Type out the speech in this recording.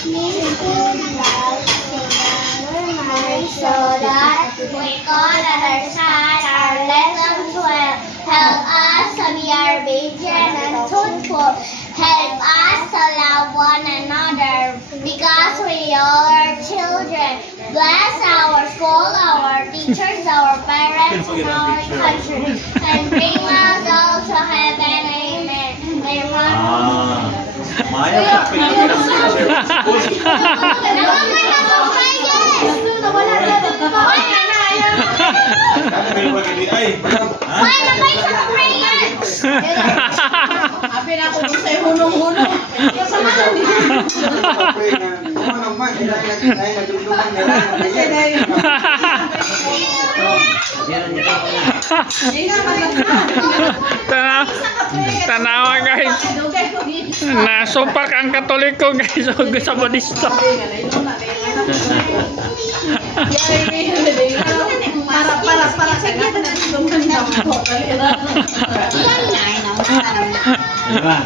So that we on other side our lesson 12. Help us to be obedient and truthful. Help us to love one another because we are children. Bless our school, our teachers, our parents, and our country. And bring us all to heaven. Amen. Happy na ako dun sa hunong-hunong. Tanawa guys. Nasupak ang Katoliko guys. Sa Budista. Para sa kanya na tulungan na po. Diba?